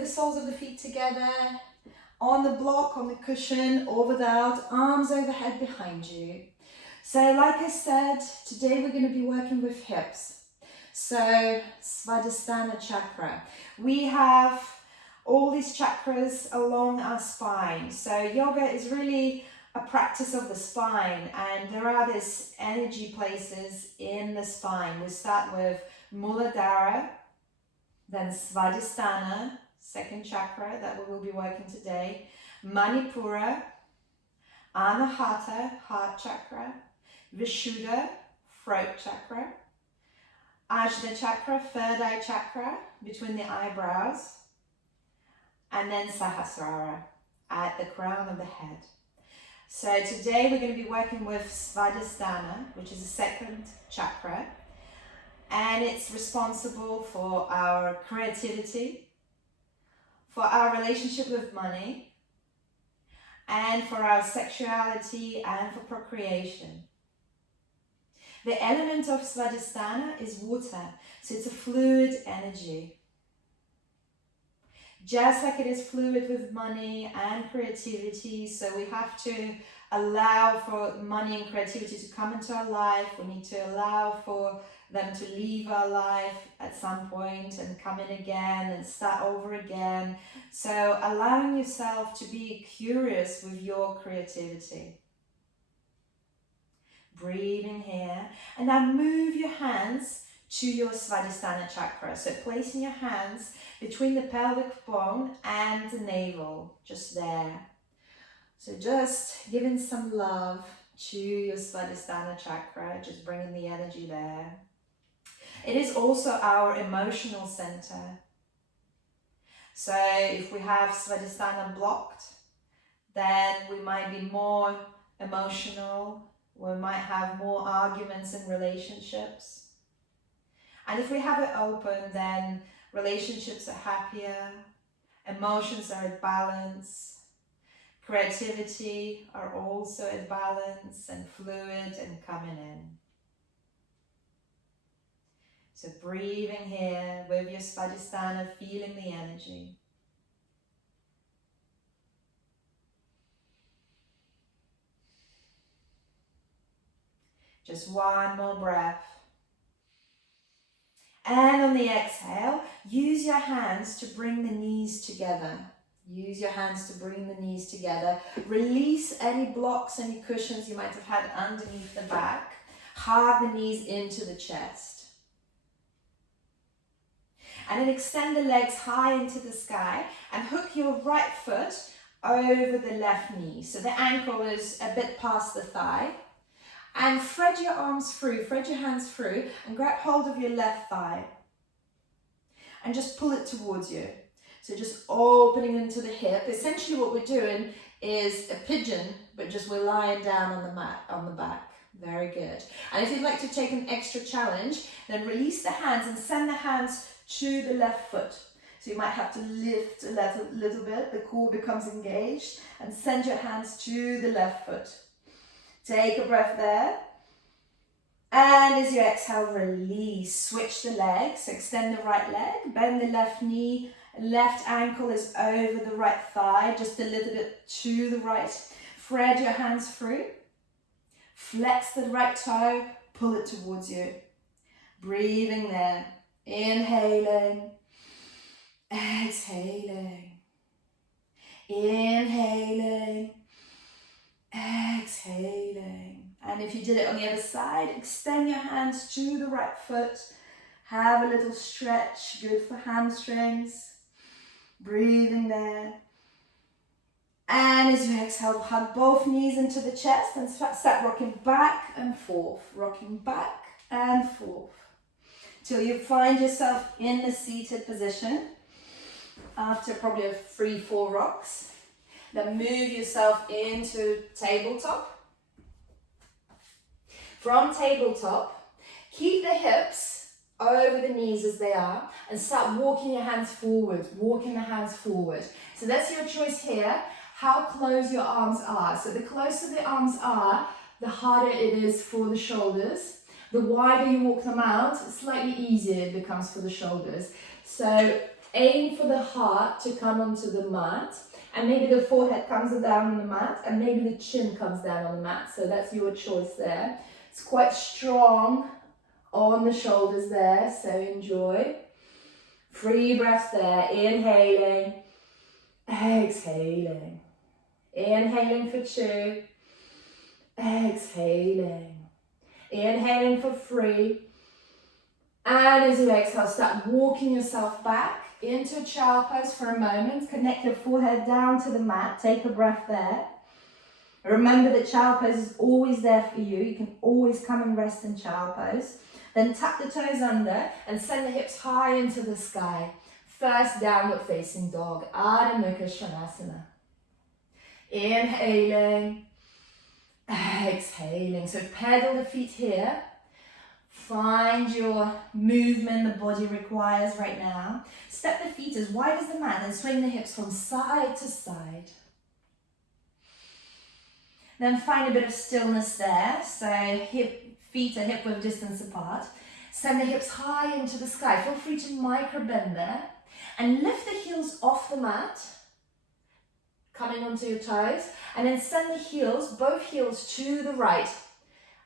with the soles of the feet together, on the block, on the cushion, or without, arms overhead behind you. So like I said, today we're going to be working with hips. So Swadhistana chakra. We have all these chakras along our spine. So yoga is really a practice of the spine, and there are these energy places in the spine. We start with Muladhara, then Swadhisthana, second chakra that we will be working today, Manipura, Anahata, heart chakra, Vishuddha, throat chakra, Ajna chakra, third eye chakra, between the eyebrows, and then Sahasrara, at the crown of the head. So today we're going to be working with Swadhisthana, which is the second chakra, and it's responsible for our creativity, for our relationship with money, and for our sexuality and for procreation. The element of Swadhisthana is water, so it's a fluid energy. Just like it is fluid with money and creativity, so we have to allow for money and creativity to come into our life. We need to allow for them to leave our life at some point and come in again and start over again. So allowing yourself to be curious with your creativity. Breathing here, and now move your hands to your Swadhisthana chakra. So placing your hands between the pelvic bone and the navel, just there. So just giving some love to your Swadhisthana chakra, just bringing the energy there. It is also our emotional center. So if we have Swadhisthana blocked, then we might be more emotional. We might have more arguments in relationships. And if we have it open, then relationships are happier, emotions are at balance, creativity are also at balance and fluid and coming in. So breathing here with your Swadhisthana, feeling the energy. Just one more breath. And on the exhale, use your hands to bring the knees together. Use your hands to bring the knees together. Release any blocks, any cushions you might have had underneath the back. Hug the knees into the chest. And then extend the legs high into the sky and hook your right foot over the left knee. So the ankle is a bit past the thigh. And thread your arms through, thread your hands through and grab hold of your left thigh. And just pull it towards you. So just opening into the hip. Essentially what we're doing is a pigeon, but just we're lying down on the mat, on the back. Very good. And if you'd like to take an extra challenge, then release the hands and send the hands to the left foot. So you might have to lift a little bit, the core becomes engaged, and send your hands to the left foot. Take a breath there. And as you exhale, release. Switch the legs. So extend the right leg, bend the left knee, left ankle is over the right thigh, just a little bit to the right. Thread your hands through. Flex the right toe, pull it towards you. Breathing there. Inhaling. Exhaling. Inhaling. Exhaling. And if you did it on the other side, extend your hands to the right foot. Have a little stretch, good for hamstrings. Breathing there. And as you exhale, hug both knees into the chest and start rocking back and forth. Rocking back and forth. Till you find yourself in the seated position. After probably 3-4 rocks. Then move yourself into tabletop. From tabletop, keep the hips over the knees as they are and start walking your hands forward, walking the hands forward. So that's your choice here, how close your arms are. So the closer the arms are, the harder it is for the shoulders. The wider you walk them out, slightly easier it becomes for the shoulders. So Aim for the heart to come onto the mat, and maybe the forehead comes down on the mat, and maybe the chin comes down on the mat. So that's your choice there. It's quite strong on the shoulders there, so enjoy. 3 breaths there, inhaling, exhaling. Inhaling for 2, exhaling. Inhaling for 3. And as you exhale, start walking yourself back into a child pose for a moment. Connect your forehead down to the mat. Take a breath there. Remember that child pose is always there for you. You can always come and rest in child pose. Then tuck the toes under and send the hips high into the sky. First downward facing dog, Adho Mukha Svanasana. Inhaling, exhaling. So pedal the feet here. Find your movement the body requires right now. Step the feet as wide as the mat and swing the hips from side to side. Then find a bit of stillness there. So feet are hip width distance apart. Send the hips high into the sky. Feel free to micro bend there. And lift the heels off the mat. Coming onto your toes. And then send the heels, both heels to the right.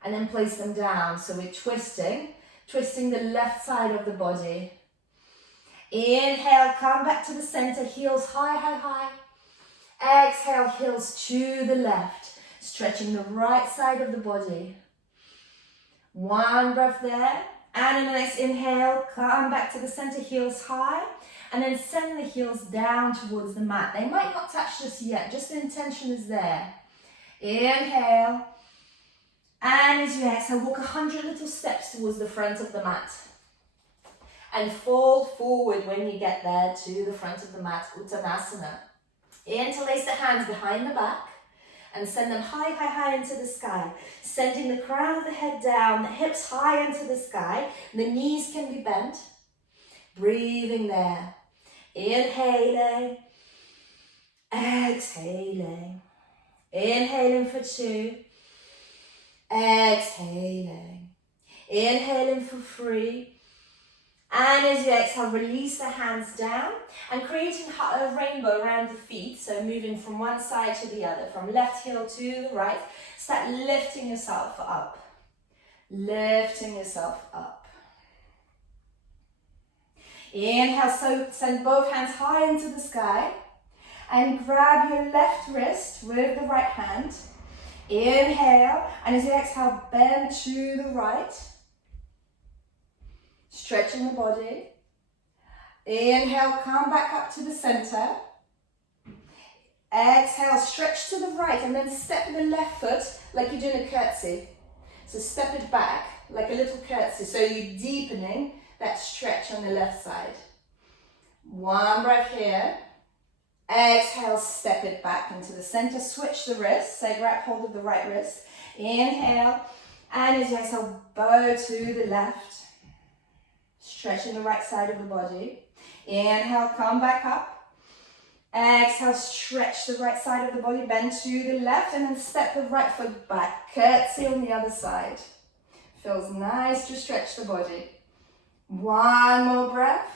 And then place them down. So we're twisting the left side of the body. Inhale, come back to the center, heels high, high, high. Exhale, heels to the left, stretching the right side of the body. 1 breath there. And in the next inhale, come back to the center, heels high. And then send the heels down towards the mat. They might not touch just yet, just the intention is there. Inhale. And as you exhale, walk 100 little steps towards the front of the mat. And fold forward when you get there to the front of the mat, Uttanasana. Interlace the hands behind the back and send them high, high, high into the sky. Sending the crown of the head down, the hips high into the sky. The knees can be bent. Breathing there. Inhaling. Exhaling. Inhaling for 2. Exhaling. Inhaling for 3. And as you exhale, release the hands down and creating a rainbow around the feet. So moving from one side to the other, from left heel to the right. Start lifting yourself up. Lifting yourself up. Inhale, so send both hands high into the sky. And grab your left wrist with the right hand. Inhale, and as you exhale, bend to the right. Stretching the body. Inhale, come back up to the center. Exhale, stretch to the right and then step the left foot like you're doing a curtsy. So step it back like a little curtsy. So you're deepening that stretch on the left side. 1 breath here. Exhale, step it back into the center. Switch the wrist. So grab hold of the right wrist. Inhale. And as you exhale, bow to the left. Stretching the right side of the body. Inhale, come back up. Exhale, stretch the right side of the body, bend to the left, and then step the right foot back. Curtsy on the other side. Feels nice to stretch the body. 1 more breath.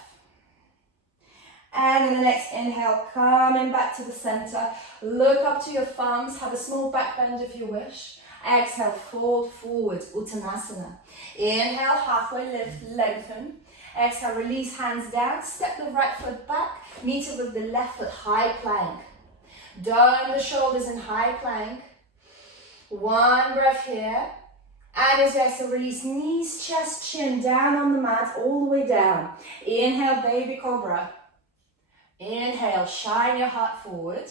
And in the next inhale, coming back to the center. Look up to your thumbs, have a small back bend if you wish. Exhale, fold forward, Uttanasana. Inhale, halfway lift, lengthen. Exhale, release hands down, step the right foot back, meet it with the left foot, high plank. Down the shoulders in high plank. 1 breath here. And as you exhale, release knees, chest, chin down on the mat, all the way down. Inhale, baby cobra. Inhale, shine your heart forward.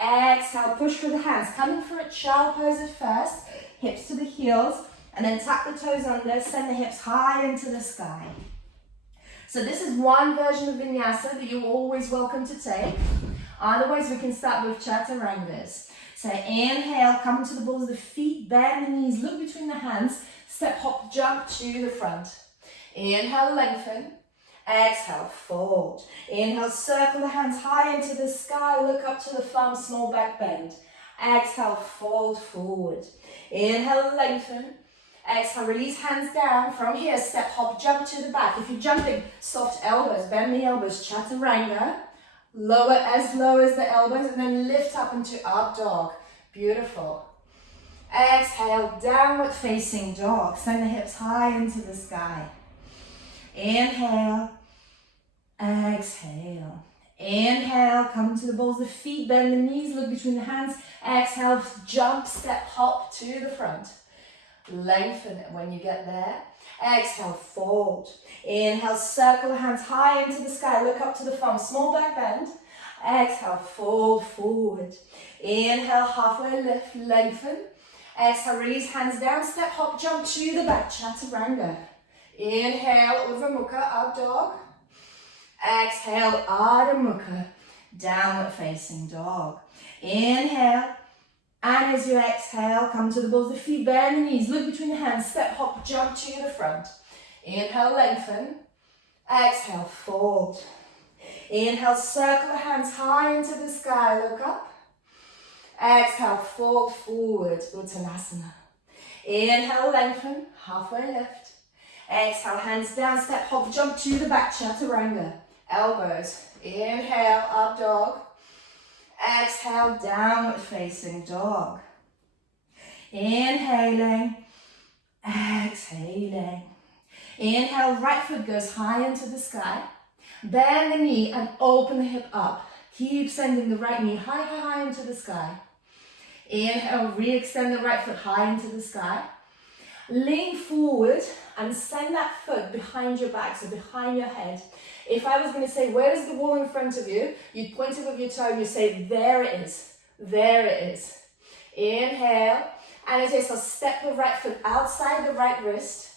Exhale, push through the hands. Coming for a child pose at first. Hips to the heels. And then tuck the toes under. Send the hips high into the sky. So this is one version of vinyasa that you're always welcome to take. Otherwise, we can start with chaturangas. So inhale, come to the balls of the feet. Bend the knees. Look between the hands. Step, hop, jump to the front. Inhale, lengthen. Exhale, fold. Inhale, circle the hands high into the sky. Look up to the thumbs, small back bend. Exhale, fold forward. Inhale, lengthen. Exhale, release hands down. From here, step, hop, jump to the back. If you're jumping, soft elbows, bend the elbows, chaturanga. Lower as low as the elbows, and then lift up into up dog. Beautiful. Exhale, downward facing dog. Send the hips high into the sky. Inhale. Exhale. Inhale, come to the balls of the feet, bend the knees, look between the hands. Exhale, jump, step, hop to the front. Lengthen it when you get there. Exhale, fold. Inhale, circle the hands high into the sky. Look up to the thumb, small back bend. Exhale, fold forward. Inhale, halfway lift, lengthen. Exhale, release hands down, step, hop, jump to the back, chaturanga. Inhale, Urdhva Mukha, up dog. Exhale, Adho Mukha, downward facing dog. Inhale. And as you exhale, come to the balls of the feet, bend the knees, look between the hands, step, hop, jump to the front. Inhale, lengthen. Exhale, fold. Inhale, circle the hands high into the sky, look up. Exhale, fold forward, Uttanasana. Inhale, lengthen, halfway lift. Exhale, hands down, step, hop, jump to the back, chaturanga. Elbows. Inhale, up dog. Exhale, downward facing dog. Inhaling, exhaling. Inhale, right foot goes high into the sky. Bend the knee and open the hip up. Keep sending the right knee high, high, high into the sky. Inhale, re-extend the right foot high into the sky. Lean forward and send that foot behind your back, so behind your head. If I was going to say, where is the wall in front of you? You'd point it with your toe and you say, there it is. There it is. Inhale. And as you exhale, step the right foot outside the right wrist.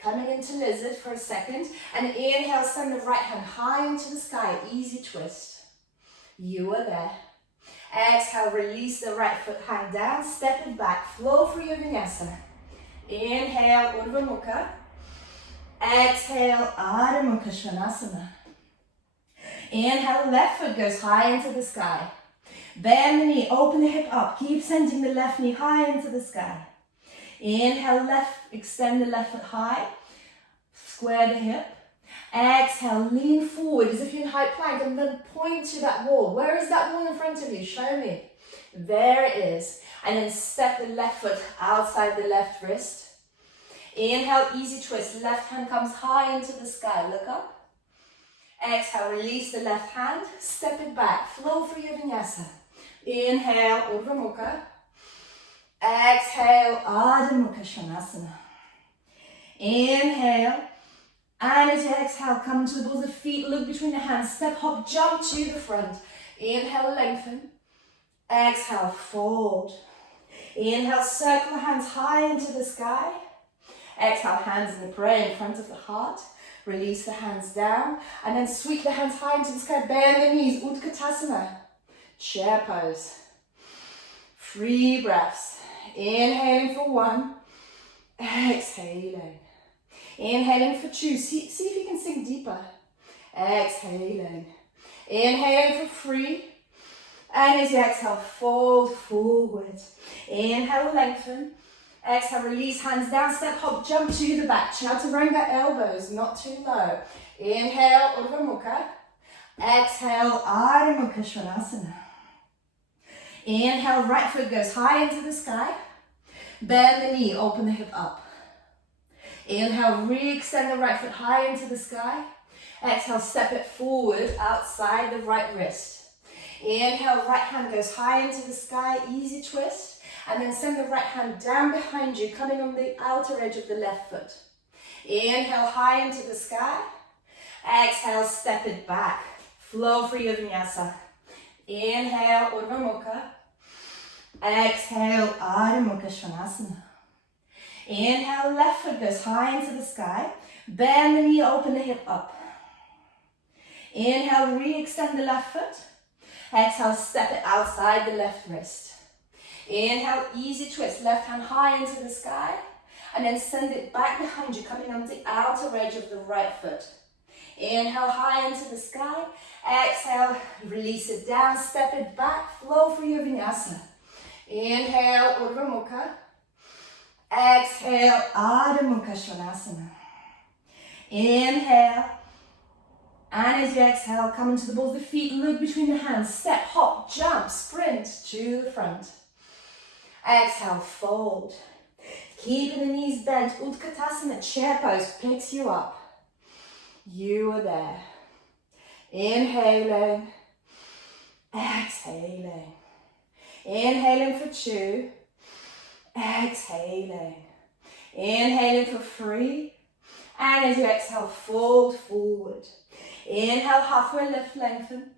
Coming into lizard for a second. And inhale, send the right hand high into the sky. Easy twist. You are there. Exhale, release the right foot, hand down, step it back. Flow through your vinyasa. Inhale, Urdhva Mukha. Exhale, Adho Mukha Svanasana. Inhale, left foot goes high into the sky. Bend the knee, open the hip up. Keep sending the left knee high into the sky. Inhale, left, extend the left foot high. Square the hip. Exhale, lean forward as if you're in high plank and then point to that wall. Where is that wall in front of you? Show me. There it is. And then step the left foot outside the left wrist. Inhale, easy twist. Left hand comes high into the sky. Look up. Exhale, release the left hand. Step it back. Flow through your vinyasa. Inhale, Urdhva Mukha. Exhale, Adho Mukha Svanasana. Inhale. And as you exhale, come to the balls of feet. Look between the hands. Step, hop, jump to the front. Inhale, lengthen. Exhale, fold. Inhale, circle the hands high into the sky. Exhale, hands in the prayer in front of the heart. Release the hands down. And then sweep the hands high into the sky. Bend the knees. Utkatasana. Chair pose. 3 breaths. Inhaling for 1. Exhaling. Inhaling for 2. See if you can sink deeper. Exhaling. Inhaling for 3. And as you exhale, fold forward. Inhale, lengthen. Exhale, release, hands down, step, hop, jump to the back. Chaturanga, elbows, not too low. Inhale, Urdhva Mukha. Exhale, Adho Mukha Svanasana. Inhale, right foot goes high into the sky. Bend the knee, open the hip up. Inhale, re-extend the right foot high into the sky. Exhale, step it forward outside the right wrist. Inhale, right hand goes high into the sky, easy twist. And then send the right hand down behind you, coming on the outer edge of the left foot. Inhale, high into the sky. Exhale, step it back. Flow through your vinyasa. Inhale, Urdhva Mukha. Exhale, Adho Mukha Svanasana. Inhale, left foot goes high into the sky. Bend the knee, open the hip up. Inhale, re-extend the left foot. Exhale, step it outside the left wrist. Inhale, easy twist. Left hand high into the sky. And then send it back behind you, coming on the outer edge of the right foot. Inhale, high into the sky. Exhale, release it down, step it back, flow through your vinyasa. Inhale, Urdhva Mukha. Exhale, Adho Mukha Svanasana. Inhale. And as you exhale, come into the balls of the feet, look between the hands, step, hop, jump, sprint to the front. Exhale, fold. Keeping the knees bent, Utkatasana, chair pose, picks you up. You are there. Inhaling, exhaling. Inhaling for 2, exhaling. Inhaling for 3, and as you exhale, fold forward. Inhale, halfway lift, lengthen.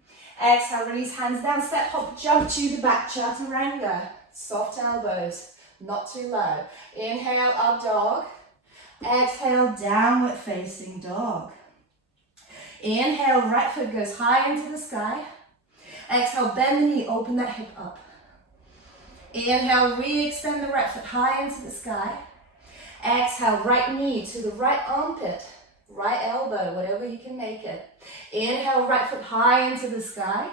Exhale, release hands down, step, hop, jump to the back, chaturanga. Soft elbows, not too low. Inhale, up dog. Exhale, downward facing dog. Inhale, right foot goes high into the sky. Exhale, bend the knee, open that hip up. Inhale, re-extend the right foot high into the sky. Exhale, right knee to the right armpit, right elbow, whatever you can make it. Inhale, right foot high into the sky.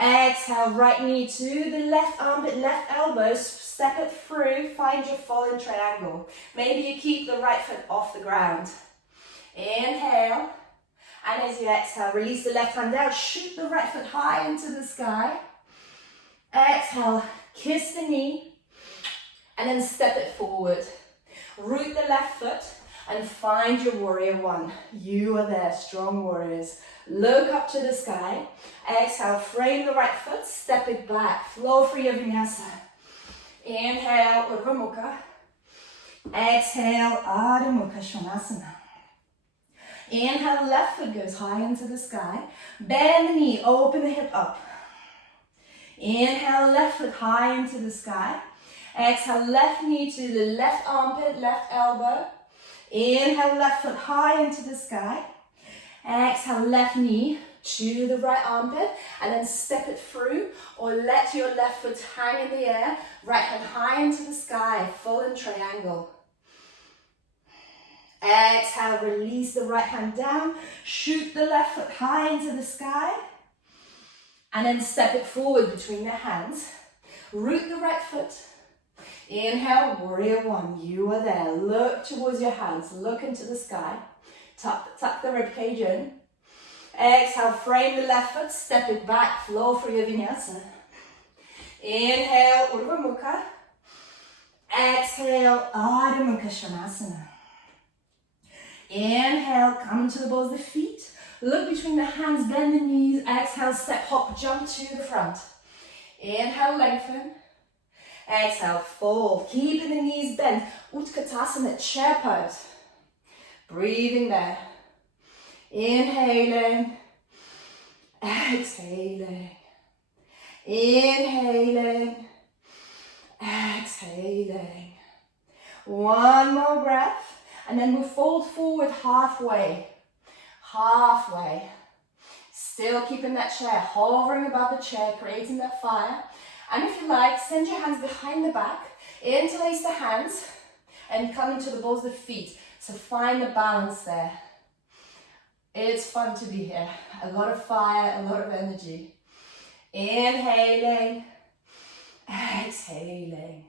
Exhale, right knee to the left armpit, left elbow, step it through, find your fallen triangle. Maybe you keep the right foot off the ground. Inhale, and as you exhale, release the left hand down, shoot the right foot high into the sky. Exhale, kiss the knee, and then step it forward. Root the left foot, and find your warrior 1. You are there, strong warriors. Look up to the sky. Exhale, frame the right foot, step it back. Flow through your vinyasa. Inhale, Urdhva Mukha. Exhale, Adho Mukha Svanasana. Inhale, left foot goes high into the sky. Bend the knee, open the hip up. Inhale, left foot high into the sky. Exhale, left knee to the left armpit, left elbow. Inhale, left foot high into the sky. Exhale, left knee to the right armpit, and then step it through, or let your left foot hang in the air, right hand high into the sky, fallen triangle. Exhale, release the right hand down, shoot the left foot high into the sky, and then step it forward between the hands. Root the right foot. Inhale, warrior 1, you are there. Look towards your hands, look into the sky. Tuck the ribcage in. Exhale, frame the left foot, step it back, flow through your vinyasa. Inhale, Urdhva Mukha. Exhale, Adho Mukha Svanasana. Inhale, come into the balls of the feet. Look between the hands, bend the knees. Exhale, step, hop, jump to the front. Inhale, lengthen. Exhale, fold. Keeping the knees bent. Utkatasana, chair pose. Breathing there. Inhaling. Exhaling. Inhaling. Exhaling. One more breath. And then we'll fold forward halfway. Halfway. Still keeping that chair hovering above the chair, creating that fire. And if you like, send your hands behind the back, interlace the hands, and come into the balls of the feet. So find the balance there. It's fun to be here. A lot of fire, a lot of energy. Inhaling, exhaling.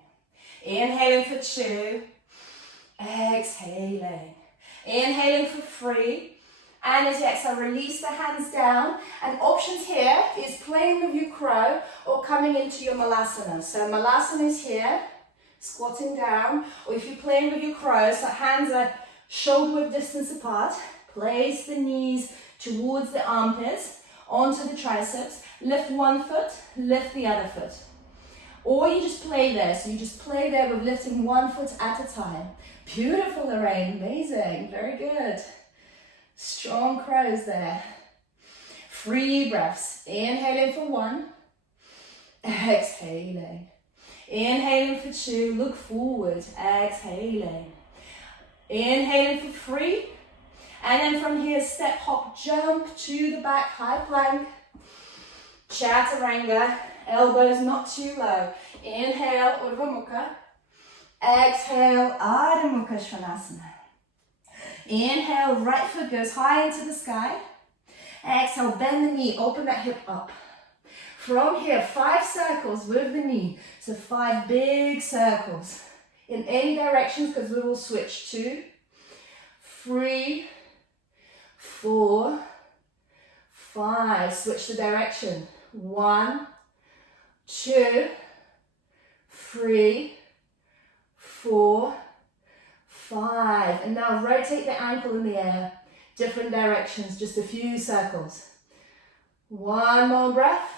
Inhaling for 2, exhaling. Inhaling for 3. And as you exhale, release the hands down. And options here is playing with your crow or coming into your malasana. So malasana is here, squatting down. Or if you're playing with your crow, so hands are shoulder width distance apart. Place the knees towards the armpits, onto the triceps. Lift one foot, lift the other foot. Or you just play there. So you just play there with lifting one foot at a time. Beautiful, Lorraine. Amazing. Very good. Strong crows there. 3 breaths. Inhaling for 1. Exhaling. Inhaling for 2. Look forward. Exhaling. Inhaling for 3. And then from here, step, hop, jump to the back, high plank. Chaturanga. Elbows not too low. Inhale, Urdhva Mukha. Exhale, Adho Mukha Svanasana. Inhale, right foot goes high into the sky. Exhale, bend the knee, open that hip up. From here, 5 circles with the knee. So 5 big circles. in any directions because we will switch. 2, 3, 4, 5. Switch the direction. 1, 2, 3, 4, 5. And now rotate the ankle in the air. Different directions, just a few circles. One more breath.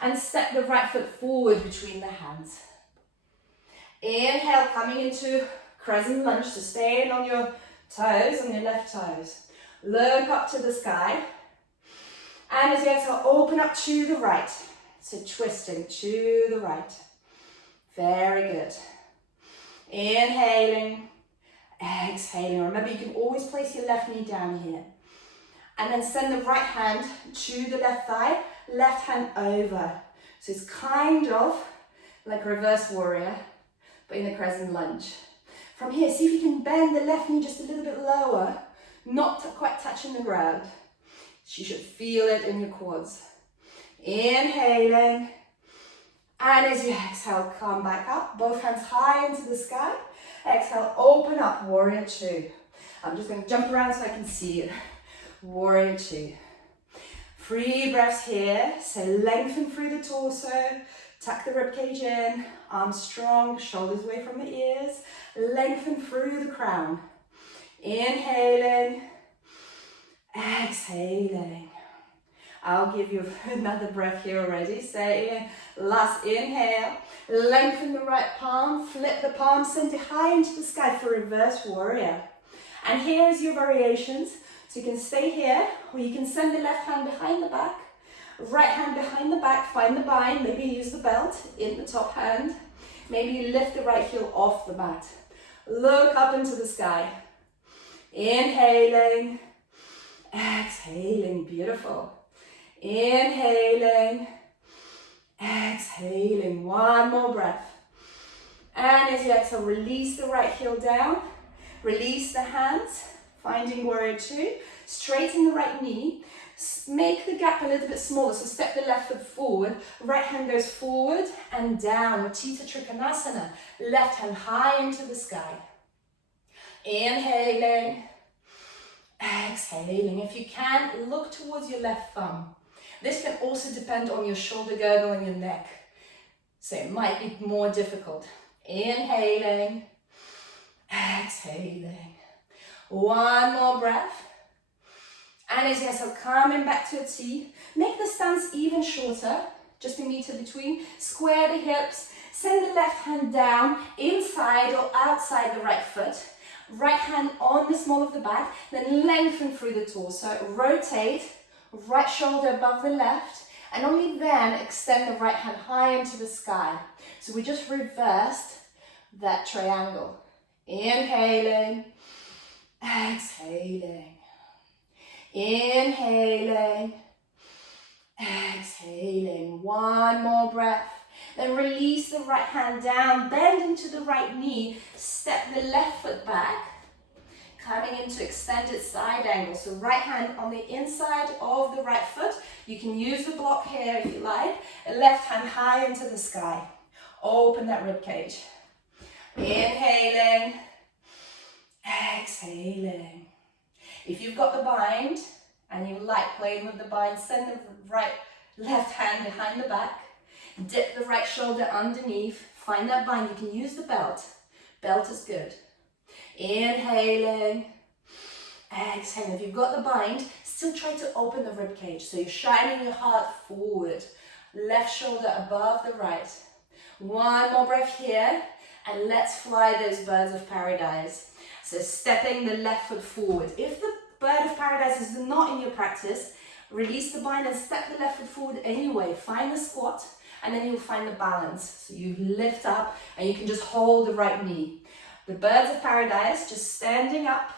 And step the right foot forward between the hands. Inhale, coming into crescent lunge, so staying on your toes, on your left toes. Look up to the sky. And as you exhale, open up to the right. So twisting to the right. Very good. Inhaling, exhaling. Remember, you can always place your left knee down here. And then send the right hand to the left thigh, left hand over. So it's kind of like reverse warrior, but in a crescent lunge. From here, see if you can bend the left knee just a little bit lower, not quite touching the ground. You should feel it in your quads. Inhaling. And as you exhale, come back up. Both hands high into the sky. Exhale, open up, warrior 2. I'm just going to jump around so I can see it. Warrior 2. 3 breaths here. So lengthen through the torso. Tuck the ribcage in. Arms strong, shoulders away from the ears. Lengthen through the crown. Inhaling. Exhaling. I'll give you another breath here already. Say last inhale. Lengthen the right palm. Flip the palm center high into the sky for reverse warrior. And here's your variations. So you can stay here, or you can send the left hand behind the back. Right hand behind the back. Find the bind. Maybe use the belt in the top hand. Maybe you lift the right heel off the mat. Look up into the sky. Inhaling. Exhaling. Beautiful. Inhaling, exhaling. One more breath. And as you exhale, release the right heel down. Release the hands, finding warrior 2. Straighten the right knee. Make the gap a little bit smaller, so step the left foot forward. Right hand goes forward and down. Utthita Trikonasana. Left hand high into the sky. Inhaling, exhaling. If you can, look towards your left thumb. This can also depend on your shoulder girdle and your neck. So it might be more difficult. Inhaling, exhaling. One more breath. And as you exhale, coming back to a T. Make the stance even shorter, just a meter between. Square the hips. Send the left hand down, inside or outside the right foot. Right hand on the small of the back. Then lengthen through the torso. Rotate. Right shoulder above the left, and only then extend the right hand high into the sky. So we just reversed that triangle. Inhaling, exhaling. Inhaling, exhaling. One more breath. Then release the right hand down, bend into the right knee, step the left foot back. Coming into extended side angle. So right hand on the inside of the right foot. You can use the block here if you like. Left hand high into the sky. Open that rib cage. Inhaling. Exhaling. If you've got the bind and you like playing with the bind, send the left hand behind the back. Dip the right shoulder underneath. Find that bind. You can use the belt. Belt is good. Inhaling, exhaling. If you've got the bind, still try to open the rib cage. So you're shining your heart forward. Left shoulder above the right. One more breath here, and let's fly those birds of paradise. So stepping the left foot forward. If the bird of paradise is not in your practice, release the bind and step the left foot forward anyway. Find the squat, and then you'll find the balance. So you lift up, and you can just hold the right knee. The birds of paradise, just standing up,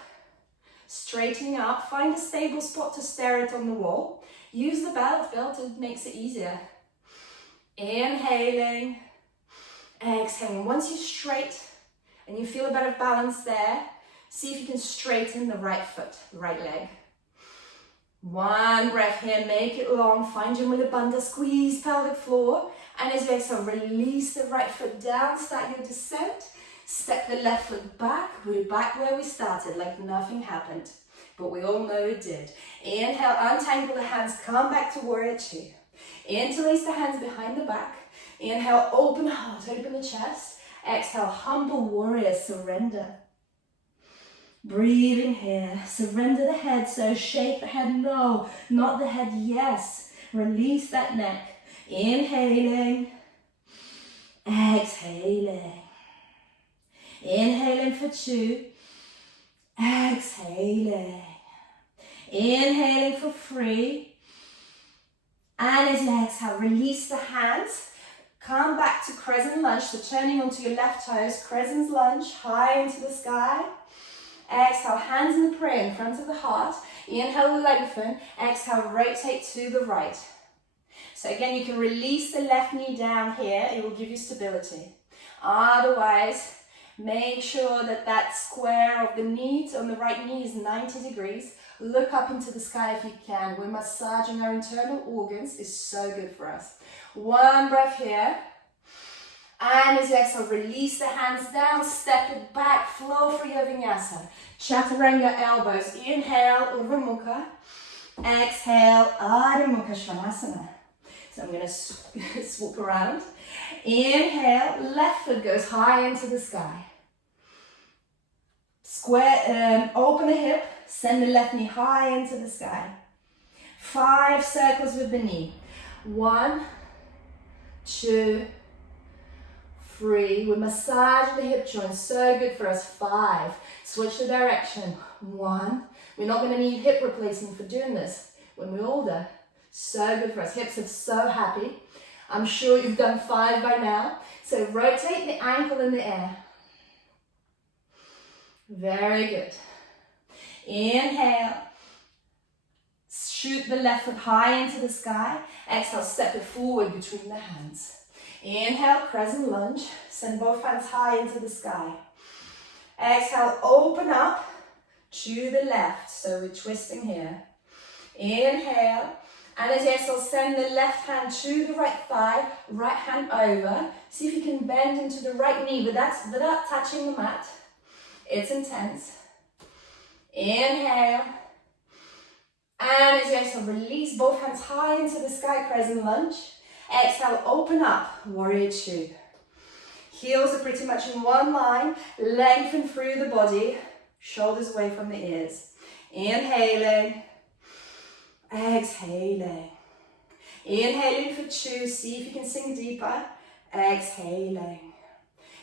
straightening up. Find a stable spot to stare at on the wall. Use the belt, it makes it easier. Inhaling, exhaling. Once you're straight and you feel a bit of balance there, see if you can straighten the right foot, the right leg. One breath here, make it long. Find your Mula Bandha, squeeze pelvic floor. And as you exhale, release the right foot down, start your descent. Step the left foot back. We're back where we started, like nothing happened. But we all know it did. Inhale, untangle the hands, come back to warrior two. Interlace the hands behind the back. Inhale, open heart, open the chest. Exhale, humble warrior, surrender. Breathing here, surrender the head, so shake the head, no, not the head, yes. Release that neck. Inhaling, exhaling. Inhaling for two, exhaling. Inhaling for three. And as you exhale, release the hands. Come back to crescent lunge, so turning onto your left toes, crescent lunge, high into the sky. Exhale, hands in the prayer in front of the heart. Inhale, lengthen. Exhale, rotate to the right. So again, you can release the left knee down here. It will give you stability. Otherwise, make sure that that square of the knee on the right knee is 90 degrees. Look up into the sky if you can. We're massaging our internal organs. It's so good for us. One breath here. And as you exhale, release the hands down, step it back, flow for your vinyasa. Chaturanga elbows. Inhale, Urdhva Mukha. Exhale, Adho Mukha Svanasana. So I'm going to swoop around. Inhale, left foot goes high into the sky. Square, open the hip, send the left knee high into the sky. 5 circles with the knee. 1, 2, 3. We massage the hip joint, so good for us. 5. Switch the direction. 1. We're not going to need hip replacement for doing this when we're older. So good for us. Hips are so happy. I'm sure you've done 5 by now. So rotate the ankle in the air. Very good. Inhale. Shoot the left foot high into the sky. Exhale, step it forward between the hands. Inhale, crescent lunge. Send both hands high into the sky. Exhale, open up to the left. So we're twisting here. Inhale. And as you exhale, send the left hand to the right thigh, right hand over. See if you can bend into the right knee, but that's without touching the mat. It's intense. Inhale. And as you exhale, release both hands high into the sky, crescent lunge. Exhale, open up, warrior two. Heels are pretty much in one line, lengthen through the body, shoulders away from the ears. Inhaling, exhaling. Inhaling for 2, see if you can sink deeper. Exhaling.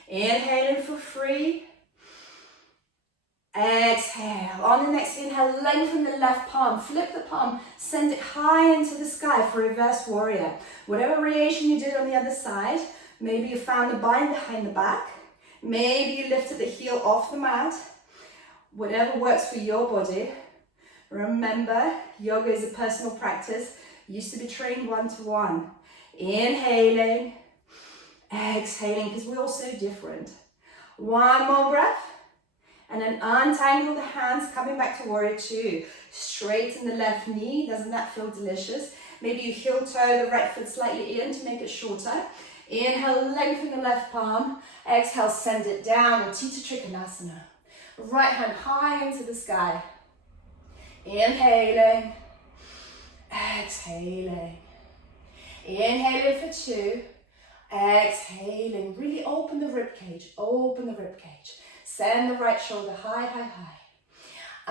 Inhaling for 3. Exhale. On the next inhale, lengthen the left palm, flip the palm, send it high into the sky for reverse warrior. Whatever variation you did on the other side, maybe you found the bind behind the back, maybe you lifted the heel off the mat, whatever works for your body. Remember, yoga is a personal practice. You used to be trained one-to-one. Inhaling, exhaling, because we're all so different. One more breath. And then untangle the hands, coming back to warrior two. Straighten the left knee. Doesn't that feel delicious? Maybe you heel toe the right foot slightly in to make it shorter. Inhale, lengthen the left palm. Exhale, send it down, Utthita Trikonasana. Right hand high into the sky. Inhaling, exhaling. Inhaling for 2. Exhaling. Really open the rib cage. Open the rib cage. Send the right shoulder high, high, high.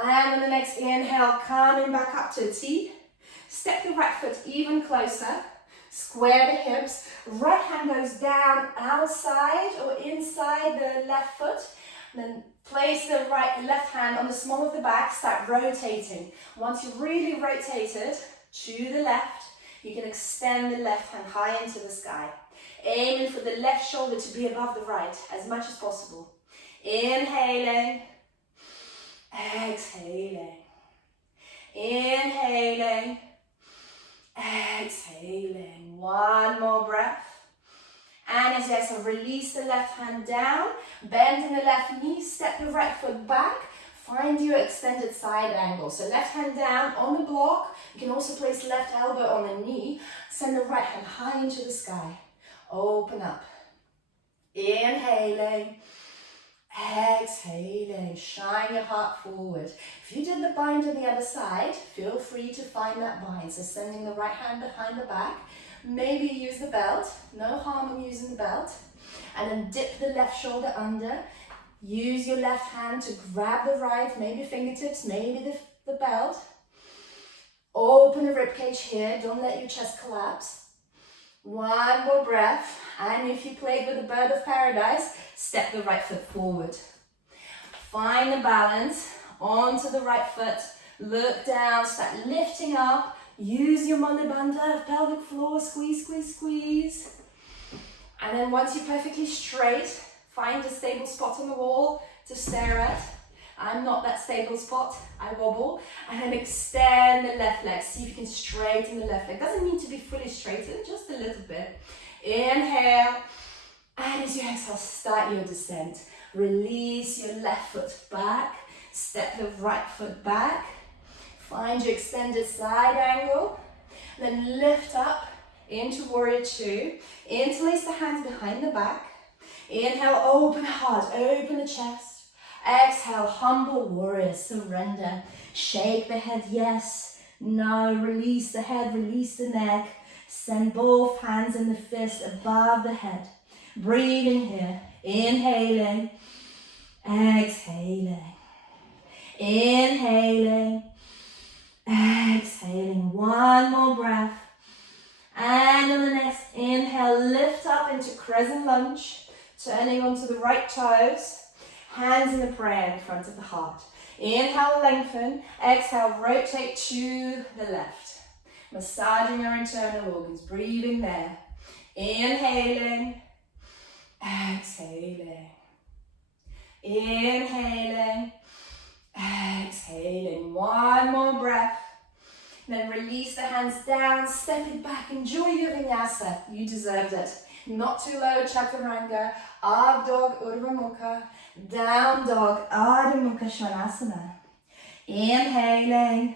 And on the next inhale, coming back up to a T. Step the right foot even closer. Square the hips. Right hand goes down outside or inside the left foot. Then place the left hand on the small of the back. Start rotating. Once you've really rotated to the left, you can extend the left hand high into the sky. Aiming for the left shoulder to be above the right as much as possible. Inhaling, exhaling, inhaling, exhaling. One more breath. And as you exhale, release the left hand down, bend in the left knee, step the right foot back, find your extended side angle. So left hand down on the block. You can also place left elbow on the knee. Send the right hand high into the sky. Open up. Inhaling. Exhaling, shine your heart forward. If you did the bind on the other side, feel free to find that bind. So sending the right hand behind the back. Maybe use the belt. No harm in using the belt. And then dip the left shoulder under. Use your left hand to grab the right, maybe fingertips, maybe the belt. Open the ribcage here. Don't let your chest collapse. One more breath. And if you played with the bird of paradise, step the right foot forward. Find the balance onto the right foot. Look down, start lifting up. Use your Mala Bandha, pelvic floor, squeeze, squeeze, squeeze. And then once you're perfectly straight, find a stable spot on the wall to stare at. I'm not that stable spot, I wobble. And then extend the left leg. See if you can straighten the left leg. Doesn't need to be fully straightened, just a little bit. Inhale. And as you exhale, start your descent. Release your left foot back. Step the right foot back. Find your extended side angle. Then lift up into warrior two. Interlace the hands behind the back. Inhale, open heart, open the chest. Exhale, humble warrior, surrender. Shake the head, yes, no. Release the head, release the neck. Send both hands in the fist above the head. Breathing here, inhaling, exhaling. Inhaling, exhaling. One more breath. And on the next inhale, lift up into crescent lunge. Turning onto the right toes. Hands in a prayer in front of the heart. Inhale, lengthen. Exhale, rotate to the left. Massaging our internal organs. Breathing there. Inhaling. Exhaling. Inhaling. Exhaling. One more breath. Then release the hands down. Step it back. Enjoy your vinyasa. You deserved it. Not too low, chaturanga. Up dog, Urdhva Mukha. Down dog, Adho Mukha Svanasana. Inhaling,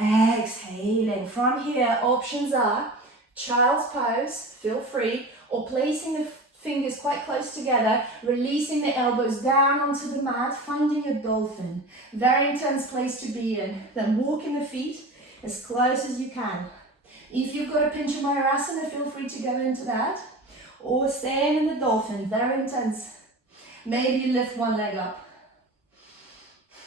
exhaling. From here, options are child's pose, feel free, or placing the fingers quite close together, releasing the elbows down onto the mat, finding a dolphin. Very intense place to be in. Then walking the feet as close as you can. If you've got a Pincha Mayurasana, feel free to go into that. Or staying in the dolphin, very intense. Maybe you lift one leg up.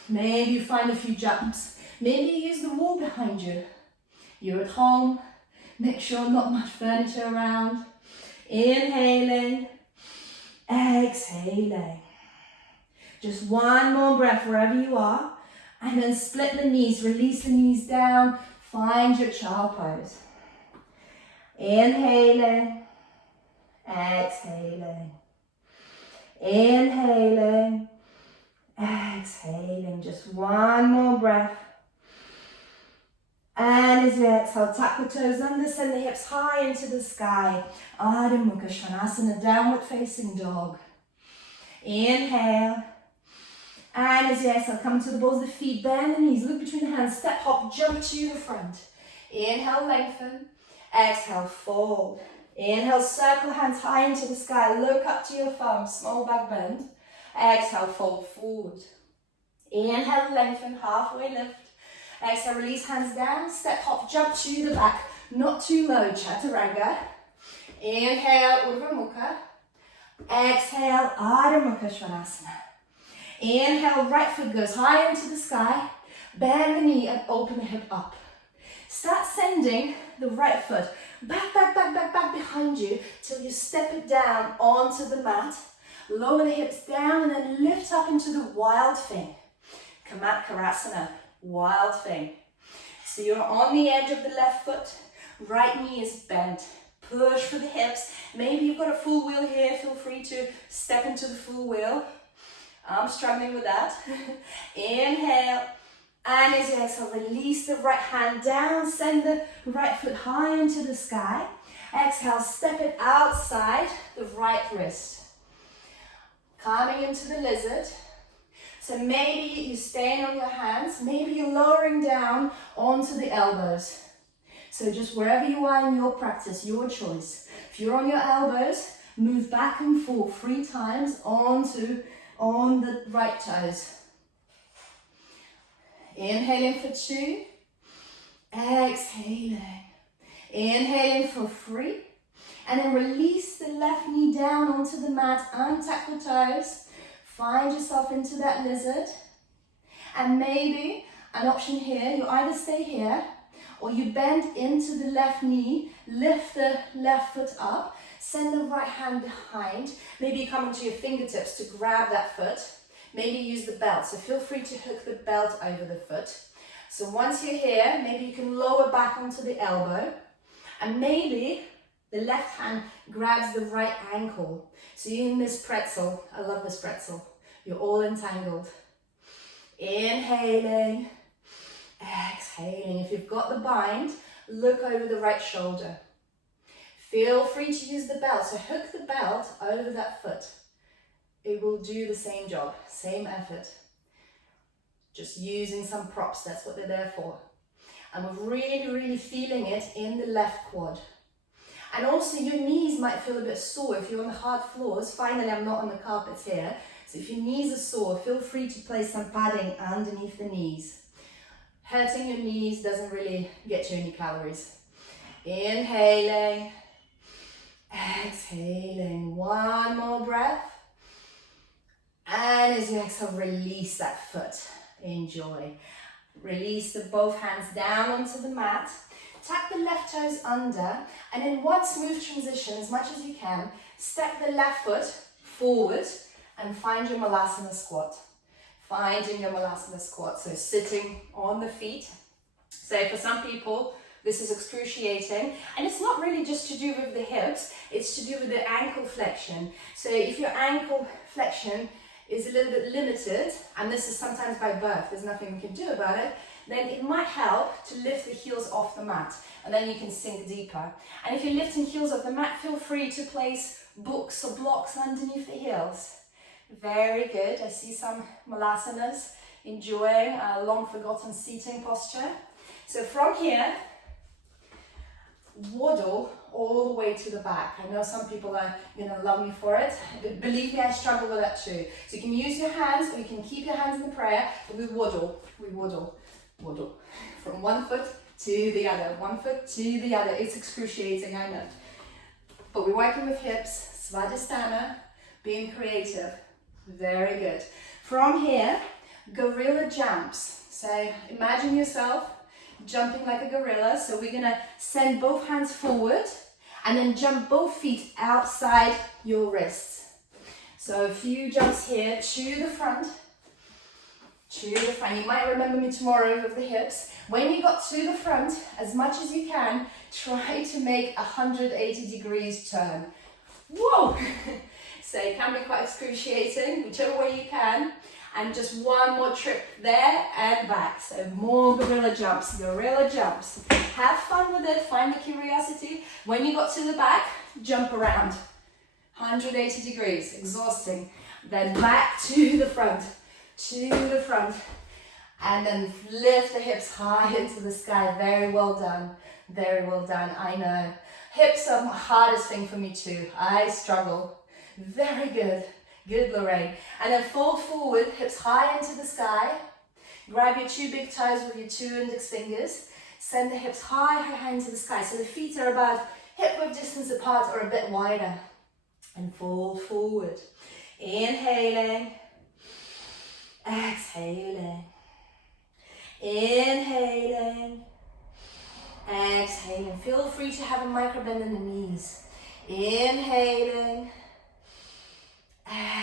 Maybe you find a few jumps. Maybe you use the wall behind you. You're at home. Make sure not much furniture around. Inhaling. Exhaling. Just one more breath wherever you are. And then split the knees. Release the knees down. Find your child pose. Inhaling. Exhaling. Inhaling, exhaling, just one more breath. And as you exhale, tuck the toes under, send the hips high into the sky. Adho Mukha Svanasana, downward facing dog. Inhale. And as you exhale, come to the balls of the feet, bend the knees, look between the hands, step, hop, jump to the front. Inhale, lengthen. Exhale, fold. Inhale, circle hands high into the sky. Look up to your thumbs, small back bend. Exhale, fold forward. Inhale, lengthen, halfway lift. Exhale, release hands down. Step, hop, jump to the back. Not too low, chaturanga. Inhale, Urdhva Mukha. Exhale, Adho Mukha Svanasana. Inhale, right foot goes high into the sky. Bend the knee and open the hip up. Start sending the right foot back, back, back, back, back behind you till you step it down onto the mat. Lower the hips down and then lift up into the wild thing. Kamatkarasana, wild thing. So you're on the edge of the left foot, right knee is bent. Push for the hips. Maybe you've got a full wheel here, feel free to step into the full wheel. I'm struggling with that. Inhale. And as you exhale, release the right hand down, send the right foot high into the sky. Exhale, step it outside the right wrist. Coming into the lizard. So maybe you're staying on your hands, maybe you're lowering down onto the elbows. So just wherever you are in your practice, your choice. If you're on your elbows, Move back and forth 3 times on the right toes. Inhaling for 2. Exhaling. Inhaling for 3. And then release the left knee down onto the mat. Untuck the toes. Find yourself into that lizard. And maybe an option here, you either stay here or you bend into the left knee, lift the left foot up, send the right hand behind. Maybe you come onto your fingertips to grab that foot. Maybe use the belt, so feel free to hook the belt over the foot. So once you're here, maybe you can lower back onto the elbow, and maybe the left hand grabs the right ankle. So you're in this pretzel. I love this pretzel. You're all entangled. Inhaling, exhaling. If you've got the bind, look over the right shoulder. Feel free to use the belt, so hook the belt over that foot. It will do the same job, same effort. Just using some props, that's what they're there for. And we're really, really feeling it in the left quad. And also your knees might feel a bit sore if you're on the hard floors. Finally, I'm not on the carpets here. So if your knees are sore, feel free to place some padding underneath the knees. Hurting your knees doesn't really get you any calories. Inhaling, exhaling. One more breath. And as you exhale, release that foot. Enjoy. Release the both hands down onto the mat. Tuck the left toes under, and in one smooth transition, as much as you can, step the left foot forward and find your Malasana squat. Finding your Malasana squat, so sitting on the feet. So for some people, this is excruciating, and it's not really just to do with the hips, it's to do with the ankle flexion. So if your ankle flexion is a little bit limited, and this is sometimes by birth, there's nothing we can do about it, then it might help to lift the heels off the mat, and then you can sink deeper. And if you're lifting heels off the mat, feel free to place books or blocks underneath the heels. Very good. I see some Malasanas enjoying a long forgotten seating posture. So from here, waddle all the way to the back. I know some people are going to love me for it. But believe me, I struggle with that too. So you can use your hands, or you can keep your hands in the prayer, but we waddle. Waddle. From one foot to the other, one foot to the other. It's excruciating, I know. But we're working with hips, Swadhistana, being creative. Very good. From here, gorilla jumps. So imagine yourself jumping like a gorilla. So we're gonna send both hands forward and then jump both feet outside your wrists. So a few jumps here to the front. You might remember me tomorrow with the hips. When you got to the front, as much as you can, try to make 180 degrees turn. Whoa! So it can be quite excruciating, whichever way you can. And just one more trip there and back. So more gorilla jumps. Have fun with it, find the curiosity. When you got to the back, jump around. 180 degrees, exhausting. Then back to the front. And then lift the hips high into the sky. Very well done, I know. Hips are the hardest thing for me too. I struggle. Very good, Lorraine. And then fold forward, hips high into the sky. Grab your 2 big toes with your 2 index fingers. Send the hips high into the sky. So the feet are about hip width distance apart or a bit wider. And fold forward. Inhaling. Exhaling. Inhaling. Exhaling. Feel free to have a micro bend in the knees. Inhaling.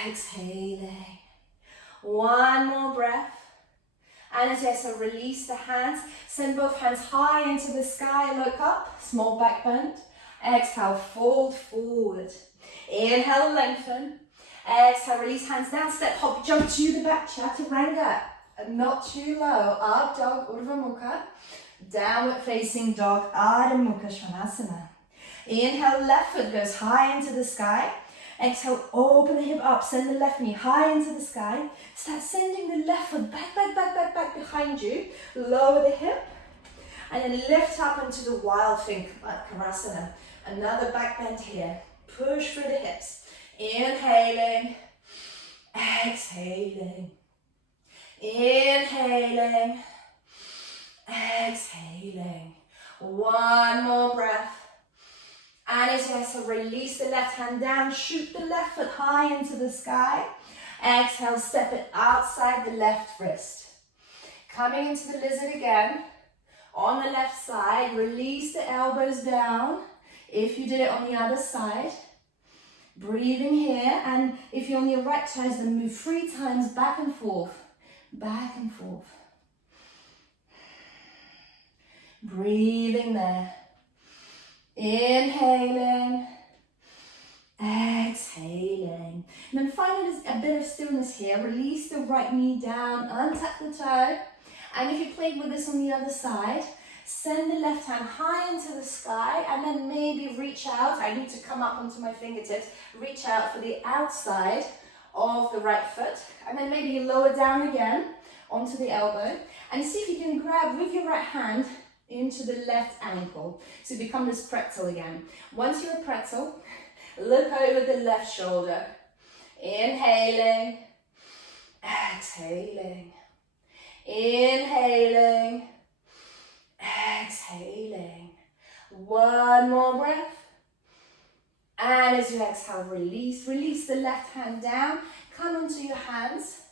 Exhaling. One more breath. And as you exhale, release the hands. Send both hands high into the sky. Look up. Small back bend. Exhale, fold forward. Inhale, lengthen. Exhale, release hands down. Step, hop, jump to the back. Chaturanga. Not too low. Up dog, Urdhva Mukha. Downward facing dog, Adho Mukha Svanasana. Inhale, left foot goes high into the sky. Exhale, open the hip up, send the left knee high into the sky. Start sending the left foot back behind you. Lower the hip. And then lift up into the wild thing, Karasana. Another back bend here. Push through the hips. Inhaling, exhaling. Inhaling, exhaling. One more breath. And as you exhale, release the left hand down, shoot the left foot high into the sky. Exhale, step it outside the left wrist. Coming into the lizard again. On the left side, release the elbows down. If you did it on the other side. Breathing here, and if you're on your right toes, then move 3 times back and forth. Back and forth. Breathing there. Inhaling, exhaling. And then finally, there's a bit of stillness here. Release the right knee down, untuck the toe. And if you played with this on the other side, send the left hand high into the sky and then maybe reach out. I need to come up onto my fingertips. Reach out for the outside of the right foot. And then maybe you lower down again onto the elbow. And see if you can grab with your right hand into the left ankle. So become this pretzel again. Once you're a pretzel, look over the left shoulder. Inhaling, exhaling. Inhaling, exhaling. One more breath. And as you exhale, release. Release the left hand down. Come onto your hands.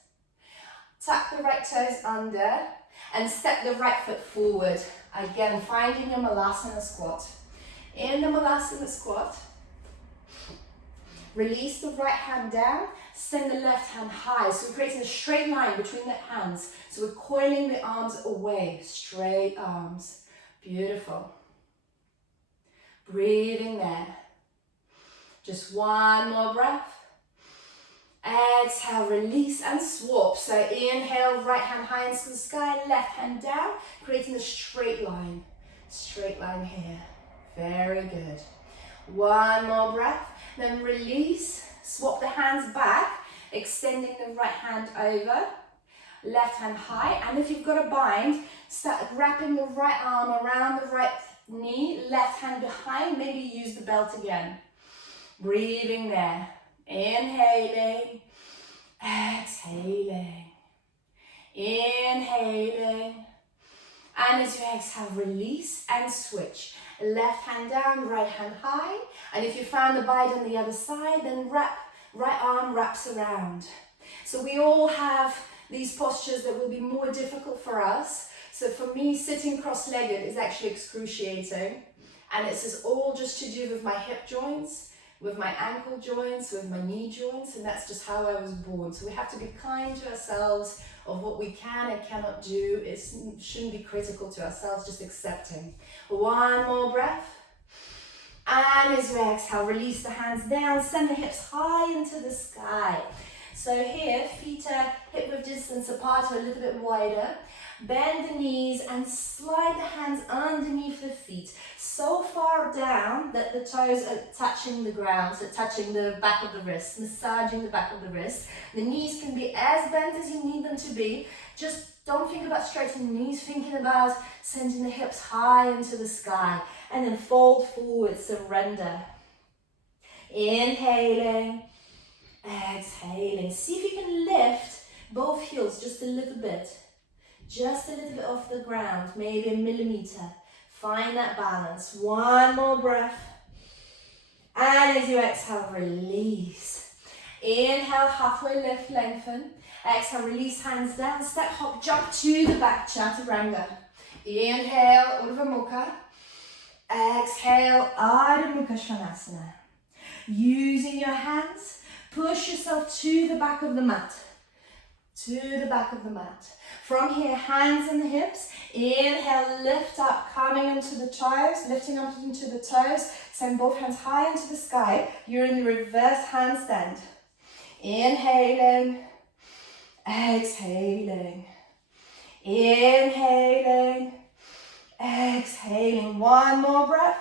Tuck the right toes under. And step the right foot forward. Again, finding your Malasana squat. In the Malasana squat, release the right hand down, send the left hand high. So we're creating a straight line between the hands. So we're coiling the arms away, straight arms. Beautiful. Breathing there. Just one more breath. Exhale, release and swap. So inhale, right hand high into the sky, left hand down, creating a straight line. Straight line here. Very good. One more breath. Then release, swap the hands back, extending the right hand over, left hand high. And if you've got a bind, start wrapping the right arm around the right knee, left hand behind, maybe use the belt again. Breathing there. Inhaling, exhaling, inhaling, and as you exhale, release and switch. Left hand down, right hand high, and if you found the bind on the other side, then right arm wraps around. So we all have these postures that will be more difficult for us. So for me, sitting cross-legged is actually excruciating, and it's all just to do with my hip joints, with my ankle joints, with my knee joints, and that's just how I was born. So we have to be kind to ourselves of what we can and cannot do. It shouldn't be critical to ourselves, just accepting. One more breath. And as you exhale, release the hands down, send the hips high into the sky. So here, feet are hip-width distance apart or a little bit wider. Bend the knees and slide the hands underneath the feet, so far down that the toes are touching the ground, so touching the back of the wrist, massaging the back of the wrist. The knees can be as bent as you need them to be. Just don't think about straightening the knees, thinking about sending the hips high into the sky. And then fold forward, surrender. Inhaling, exhaling. See if you can lift both heels just a little bit. Just a little bit off the ground, maybe a millimeter. Find that balance. One more breath. And as you exhale, release. Inhale, halfway lift, lengthen. Exhale, release, hands down. Step, hop, jump to the back, Chaturanga. Inhale, Urdhva Mukha. Exhale, Adho Mukha Svanasana. Using your hands, push yourself to the back of the mat. To the back of the mat. From here, hands in the hips. Inhale, lift up, coming into the toes, lifting up into the toes. Send both hands high into the sky. You're in the reverse handstand. Inhaling, exhaling. Inhaling, exhaling. One more breath.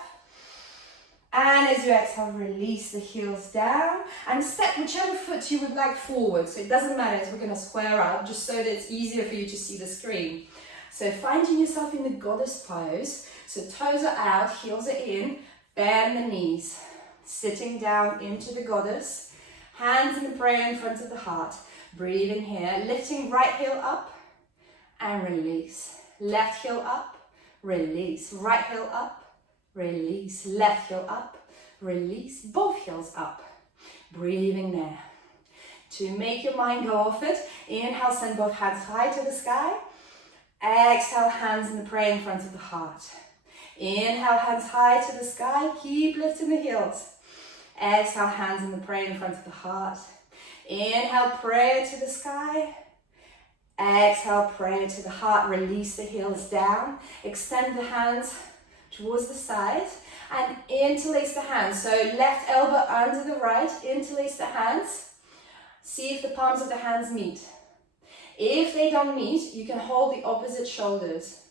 And as you exhale, release the heels down and step whichever foot you would like forward. So it doesn't matter, as we're going to square up, just so that it's easier for you to see the screen. So finding yourself in the goddess pose. So toes are out, heels are in, bend the knees. sitting down into the goddess. Hands in the prayer in front of the heart. Breathing here, lifting right heel up and release. Left heel up, release. Right heel up, release. Left heel up, release. Both heels up. Breathing there. To make your mind go off it, inhale, send both hands high to the sky. Exhale, hands in the prayer in front of the heart. Inhale, hands high to the sky. Keep lifting the heels. Exhale, hands in the prayer in front of the heart. Inhale, prayer to the sky. Exhale, prayer to the heart. Release the heels down. Extend the hands towards the side and interlace the hands. So left elbow under the right, interlace the hands. See if the palms of the hands meet. If they don't meet, you can hold the opposite shoulders.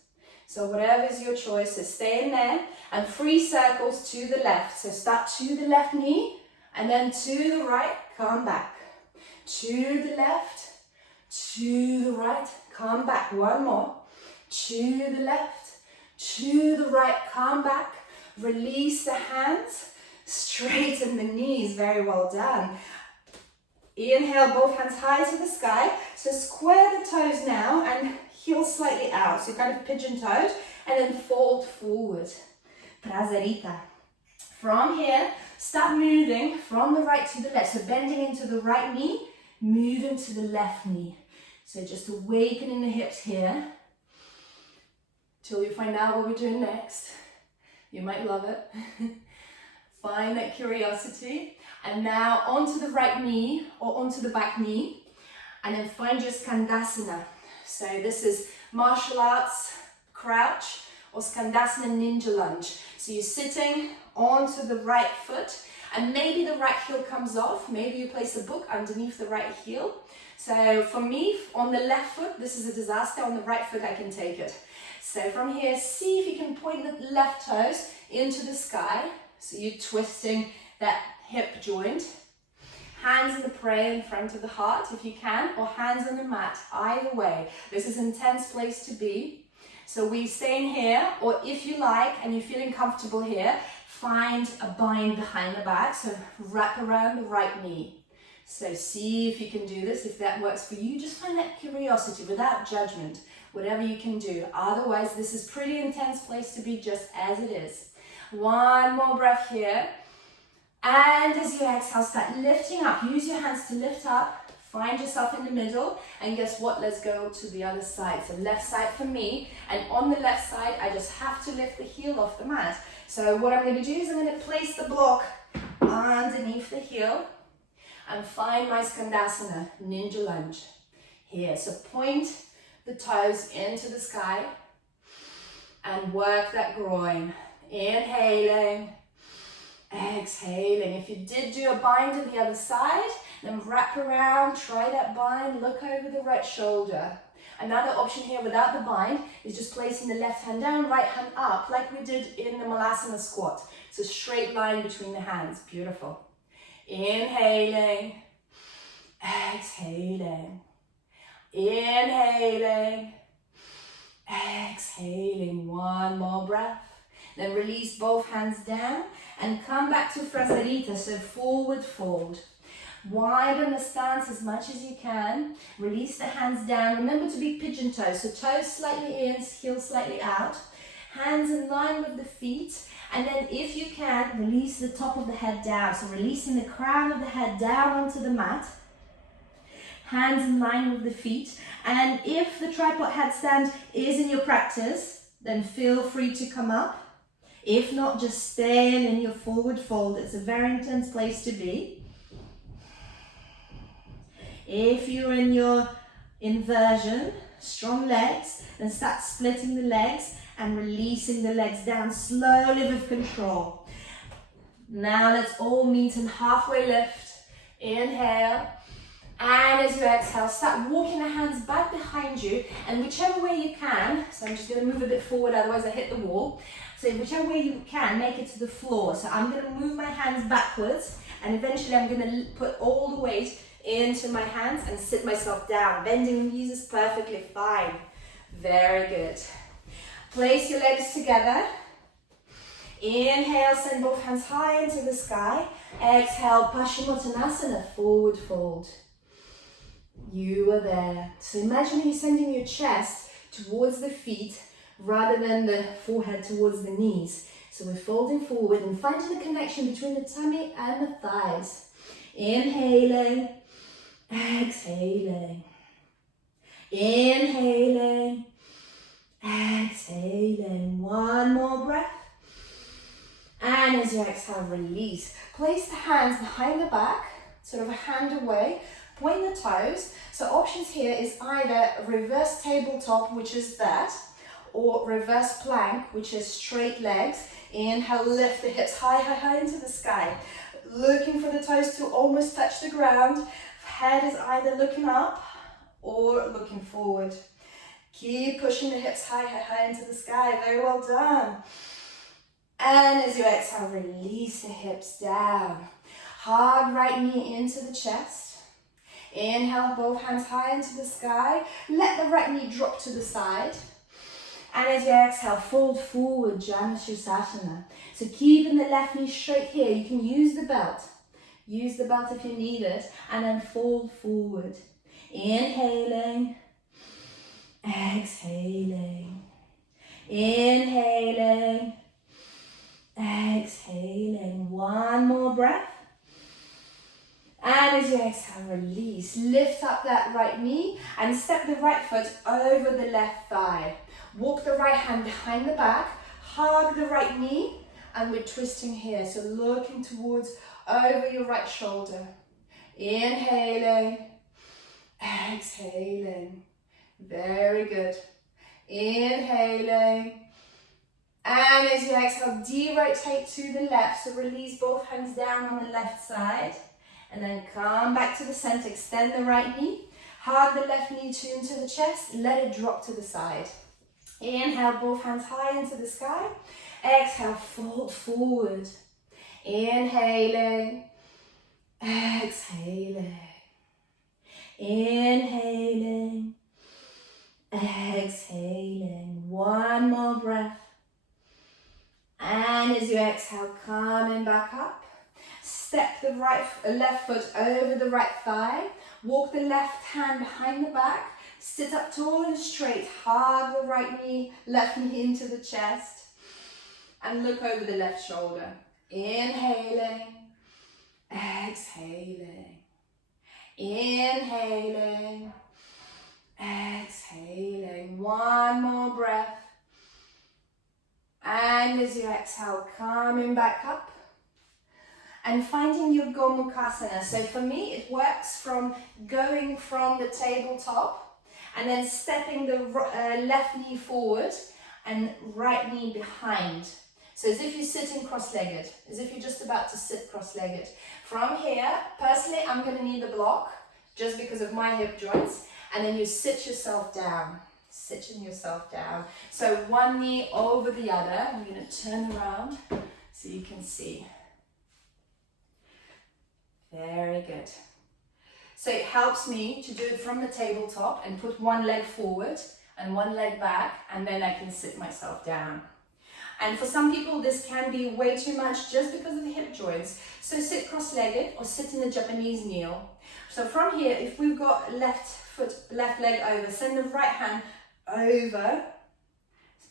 So whatever is your choice, so stay in there and 3 circles to the left. So start to the left knee and then to the right, come back. To the left, to the right, come back. One more. To the left, to the right, come back. Release the hands, straighten the knees. Very well done. Inhale, both hands high to the sky. So square the toes now and heels slightly out. So kind of pigeon-toed and then fold forward. Prazerita. From here, start moving from the right to the left. So bending into the right knee, moving to the left knee. So just awakening the hips here till you find out what we're doing next. You might love it. Find that curiosity. And now onto the right knee or onto the back knee. And then find your Skandasana. So this is martial arts crouch or Skandasana ninja lunge. So you're sitting onto the right foot and maybe the right heel comes off. Maybe you place a book underneath the right heel. So for me, on the left foot, this is a disaster. On the right foot, I can take it. So from here, see if you can point the left toes into the sky. So you're twisting that hip joint. Hands in the prayer in front of the heart if you can, or hands on the mat, either way. This is an intense place to be. So we stay in here, or if you like and you're feeling comfortable here, find a bind behind the back. So wrap around the right knee. So see if you can do this. If that works for you, just find that curiosity without judgment, whatever you can do. Otherwise, this is pretty intense place to be just as it is. One more breath here. And as you exhale, start lifting up. Use your hands to lift up. Find yourself in the middle. And guess what? Let's go to the other side. So left side for me. And on the left side, I just have to lift the heel off the mat. So what I'm going to do is I'm going to place the block underneath the heel. And find my Skandasana, ninja lunge. Here. So point the toes into the sky. And work that groin. Inhaling. Exhaling. If you did do a bind on the other side, then wrap around, try that bind, look over the right shoulder. Another option here without the bind is just placing the left hand down, right hand up, like we did in the Malasana squat. It's a straight line between the hands. Beautiful. Inhaling. Exhaling. Inhaling. Exhaling. One more breath. Then release both hands down and come back to Prazerita, so forward fold. Widen the stance as much as you can. Release the hands down. Remember to be pigeon toes, so toes slightly in, heels slightly out. Hands in line with the feet. And then if you can, release the top of the head down. So releasing the crown of the head down onto the mat. Hands in line with the feet. And if the tripod headstand is in your practice, then feel free to come up. If not, just stay in your forward fold. It's a very intense place to be. If you're in your inversion, strong legs, then start splitting the legs and releasing the legs down slowly with control. Now let's all meet in halfway lift. Inhale. And as you exhale, start walking the hands back behind you, and whichever way you can, so I'm just going to move a bit forward, otherwise I hit the wall. So whichever way you can, make it to the floor. So I'm going to move my hands backwards, and eventually I'm going to put all the weight into my hands and sit myself down. Bending the knees is perfectly fine. Very good. Place your legs together. Inhale, send both hands high into the sky. Exhale, Paschimottanasana, forward fold. You are there. So imagine you're sending your chest towards the feet rather than the forehead towards the knees. So we're folding forward and finding the connection between the tummy and the thighs. Inhaling, exhaling. Inhaling, exhaling. One more breath. And as you exhale, release. Place the hands behind the back, sort of a hand away. Point the toes. So options here is either reverse tabletop, which is that, or reverse plank, which is straight legs. Inhale, lift the hips high, high, high into the sky. Looking for the toes to almost touch the ground. Head is either looking up or looking forward. Keep pushing the hips high, high, high into the sky. Very well done. And as you exhale, release the hips down. Hard right knee into the chest. Inhale, both hands high into the sky. Let the right knee drop to the side. And as you exhale, fold forward, Janusasana. So keeping the left knee straight here. You can use the belt. Use the belt if you need it. And then fold forward. Inhaling. Exhaling. Inhaling. Exhaling. One more breath. And as you exhale, release. Lift up that right knee and step the right foot over the left thigh. Walk the right hand behind the back. Hug the right knee. And we're twisting here. So looking towards over your right shoulder. Inhaling. Exhaling. Very good. Inhaling. And as you exhale, de-rotate to the left. So release both hands down on the left side. And then come back to the center. Extend the right knee. Hug the left knee into the chest. Let it drop to the side. Inhale, both hands high into the sky. Exhale, fold forward. Inhaling. Exhaling. Inhaling. Exhaling. One more breath. And as you exhale, coming back up. Step the left foot over the right thigh. Walk the left hand behind the back. Sit up tall and straight. Hug the right knee, left knee into the chest. And look over the left shoulder. Inhaling. Exhaling. Inhaling. Exhaling. One more breath. And as you exhale, coming back up. And finding your Gomukhasana. So for me, it works from going from the tabletop and then stepping the left knee forward and right knee behind. So as if you're sitting cross-legged, as if you're just about to sit cross-legged. From here, personally, I'm going to need a block just because of my hip joints. And then you sit yourself down, sitting yourself down. So one knee over the other. I'm going to turn around so you can see. Very good. So it helps me to do it from the tabletop and put one leg forward and one leg back, and then I can sit myself down. And for some people, this can be way too much just because of the hip joints. So sit cross-legged or sit in the Japanese kneel. So from here, if we've got left leg over, send the right hand over,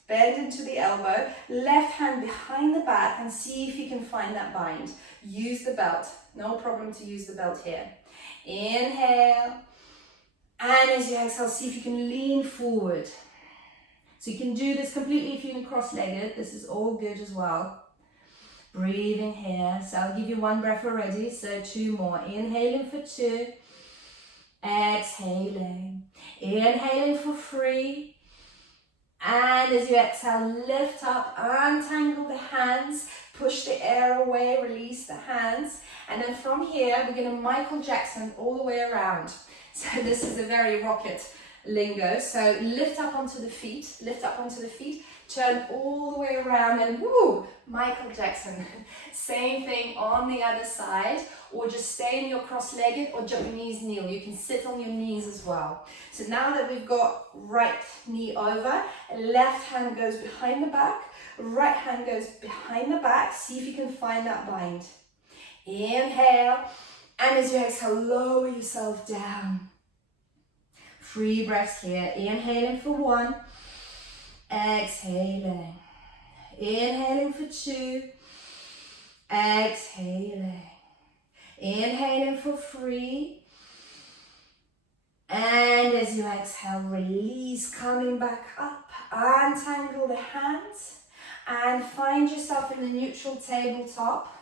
bend into the elbow, left hand behind the back, and see if you can find that bind. Use the belt. No problem to use the belt here. Inhale. And as you exhale, see if you can lean forward. So you can do this completely if you're cross-legged. This is all good as well. Breathing here. So I'll give you one breath already. So 2 more. Inhaling for 2. Exhaling. Inhaling for 3. And as you exhale, lift up, untangle the hands, push the air away, release the hands. And then from here, we're going to Michael Jackson all the way around. So this is a very rocket lingo. So lift up onto the feet, turn all the way around and woo, Michael Jackson. Same thing on the other side, or just stay in your cross-legged or Japanese kneel. You can sit on your knees as well. So now that we've got right knee over, left hand goes behind the back, Right hand goes behind the back. See if you can find that bind. Inhale. And as you exhale, lower yourself down. 3 breaths here. Inhaling for 1. Exhaling. Inhaling for 2. Exhaling. Inhaling for 3. And as you exhale, release, coming back up. Untangle the hands and find yourself in the neutral tabletop.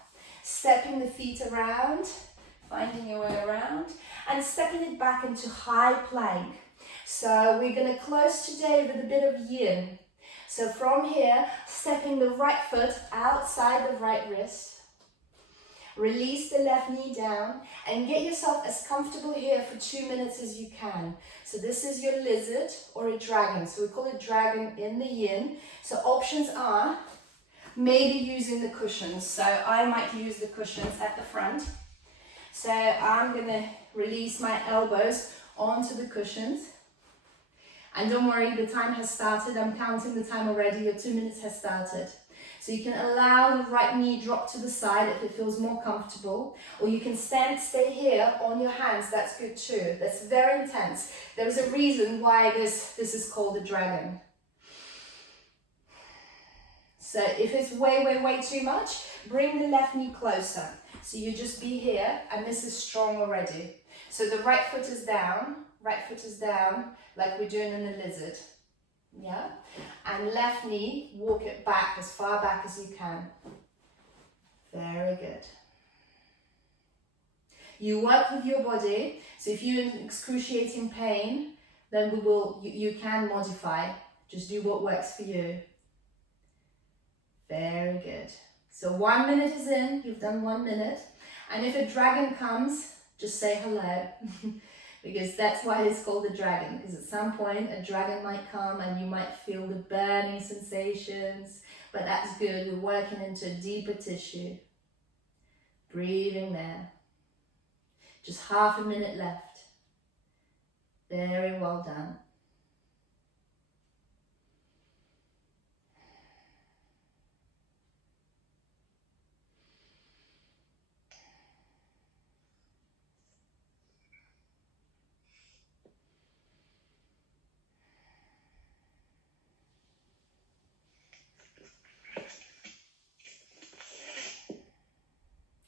Stepping the feet around, finding your way around, and stepping it back into high plank. So we're going to close today with a bit of yin. So from here, stepping the right foot outside the right wrist. Release the left knee down and get yourself as comfortable here for 2 minutes as you can. So this is your lizard or a dragon. So we call it dragon in the yin. So options are maybe using the cushions. So I might use the cushions at the front. So I'm going to release my elbows onto the cushions. And don't worry, the time has started. I'm counting the time already. Your 2 minutes has started. So you can allow the right knee drop to the side if it feels more comfortable. Or you can stay here on your hands. That's good too. That's very intense. There's a reason why this is called a dragon. So if it's way too much, bring the left knee closer. So you just be here, and this is strong already. So the right foot is down, like we're doing in the lizard. Yeah? And left knee, walk it back as far back as you can. Very good. You work with your body, so if you're in excruciating pain, then you can modify. Just do what works for you. Very good. So 1 minute is in, you've done 1 minute. And if a dragon comes, just say hello. Because that's why it's called a dragon. Because at some point a dragon might come and you might feel the burning sensations. But that's good, we're working into a deeper tissue. Breathing there. Just half a minute left. Very well done.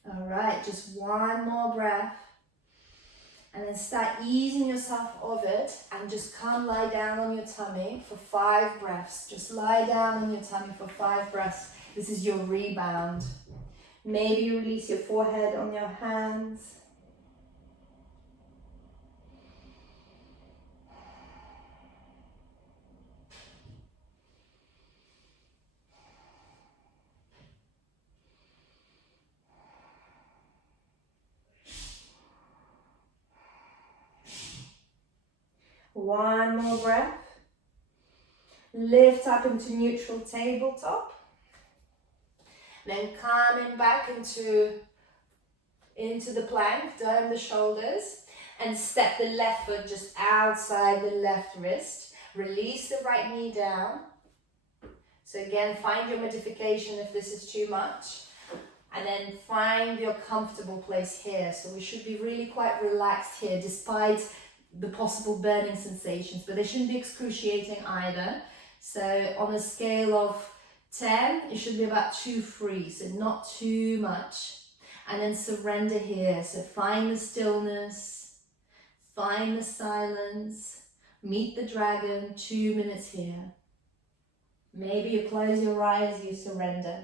All right, just 1 more breath. And then start easing yourself of it and just come lie down on your tummy for 5 breaths. Just lie down on your tummy for 5 breaths. This is your rebound. Maybe you release your forehead on your hands. One more breath. Lift up into neutral tabletop. Then coming back into the plank, down the shoulders, and step the left foot just outside the left wrist. Release the right knee down. So again, find your modification if this is too much. And then find your comfortable place here. So we should be really quite relaxed here despite the possible burning sensations, but they shouldn't be excruciating either. So on a scale of 10, it should be about 2-3, so not too much. And then surrender here. So find the stillness, find the silence, meet the dragon, 2 minutes here. Maybe you close your eyes, you surrender.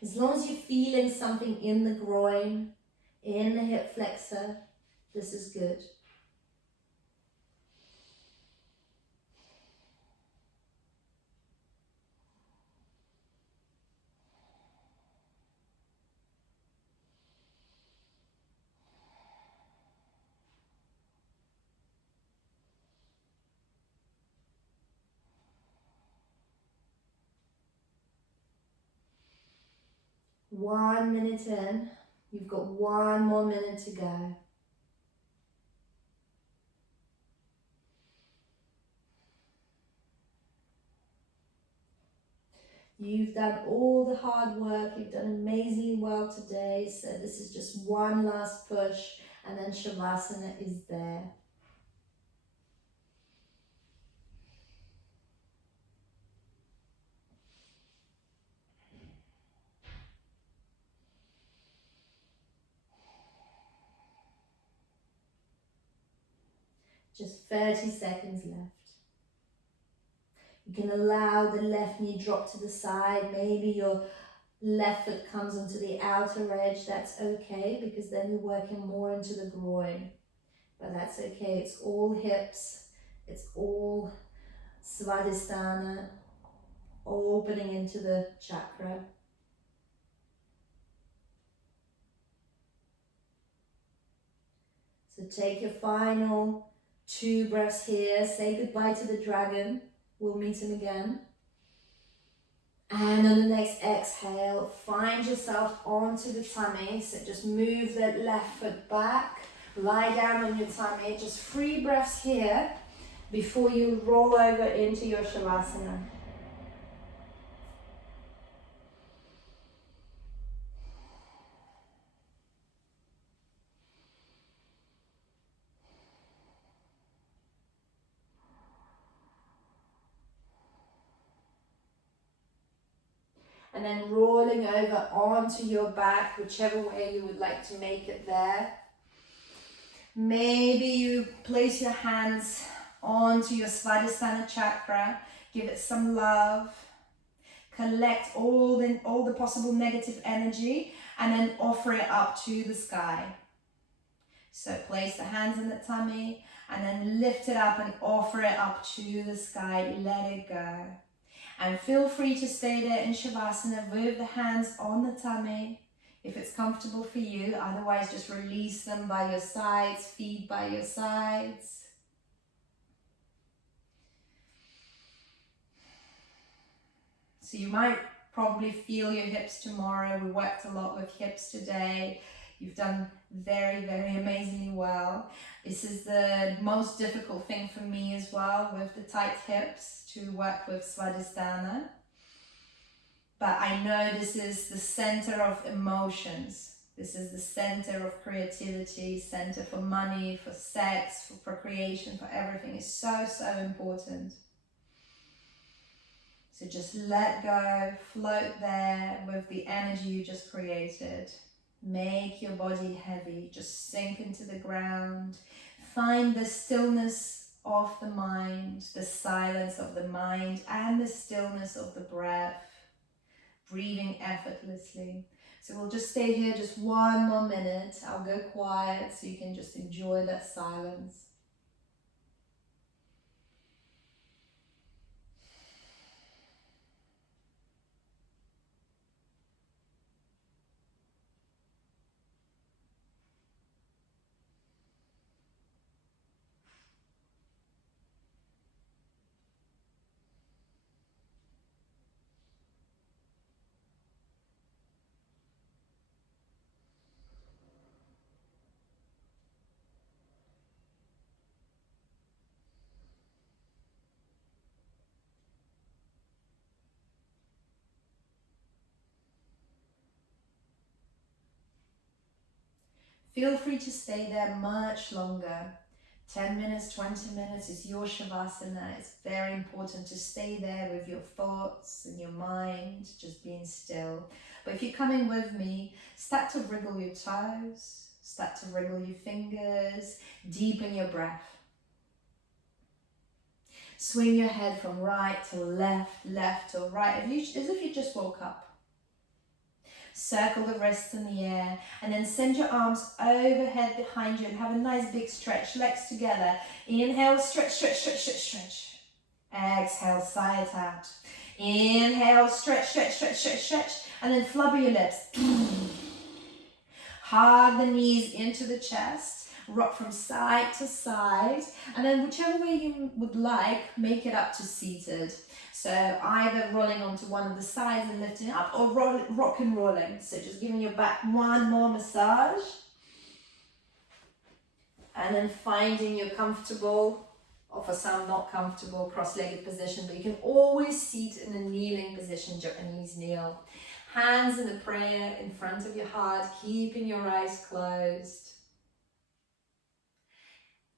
As long as you're feeling something in the groin, in the hip flexor, this is good. One minute in, you've got 1 more minute to go. You've done all the hard work, you've done amazingly well today, so this is just one last push, and then Shavasana is there. Just 30 seconds left. You can allow the left knee drop to the side. Maybe your left foot comes onto the outer edge. That's okay, because then you're working more into the groin. But that's okay. It's all hips. It's all Swadhistana, opening into the chakra. So take your final 2 breaths here. Say goodbye to the dragon. We'll meet him again. And on the next exhale, find yourself onto the tummy. So just move that left foot back. Lie down on your tummy. Just 3 breaths here before you roll over into your Shavasana. And then rolling over onto your back, whichever way you would like to make it there. Maybe you place your hands onto your Swadhisthana chakra, give it some love, collect all the possible negative energy, and then offer it up to the sky. So place the hands in the tummy, and then lift it up and offer it up to the sky, let it go. And feel free to stay there in Shavasana with the hands on the tummy, if it's comfortable for you. Otherwise, just release them by your sides, feet by your sides. So you might probably feel your hips tomorrow. We worked a lot with hips today. You've done very, very amazingly well. This is the most difficult thing for me as well, with the tight hips, to work with Swadhisthana. But I know this is the center of emotions. This is the center of creativity, center for money, for sex, for procreation, for everything. It's so, so important. So just let go, float there with the energy you just created. Make your body heavy, just sink into the ground. Find the stillness of the mind, the silence of the mind, and the stillness of the breath. Breathing effortlessly. So we'll just stay here just 1 more minute. I'll go quiet so you can just enjoy that silence. Feel free to stay there much longer. 10 minutes, 20 minutes is your Shavasana. It's very important to stay there with your thoughts and your mind, just being still. But if you're coming with me, start to wriggle your toes, start to wriggle your fingers, deepen your breath. Swing your head from right to left, left to right, as if you just woke up. Circle the wrists in the air, and then send your arms overhead behind you and have a nice big stretch, legs together. Inhale, stretch, stretch, stretch, stretch, stretch. Exhale, sigh it out. Inhale, stretch, stretch, stretch, stretch, stretch, and then flubber your lips. Hug the knees into the chest, rock from side to side, and then whichever way you would like, make it up to seated. So either rolling onto one of the sides and lifting up, or rock and rolling. So just giving your back one more massage. And then finding your comfortable or for some not comfortable, cross-legged position, but you can always seat in a kneeling position, Japanese kneel. Hands in a prayer in front of your heart, keeping your eyes closed.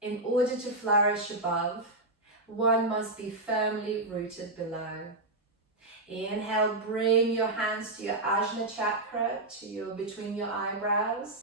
In order to flourish above, one must be firmly rooted below. Inhale, bring your hands to your Ajna chakra, between your eyebrows.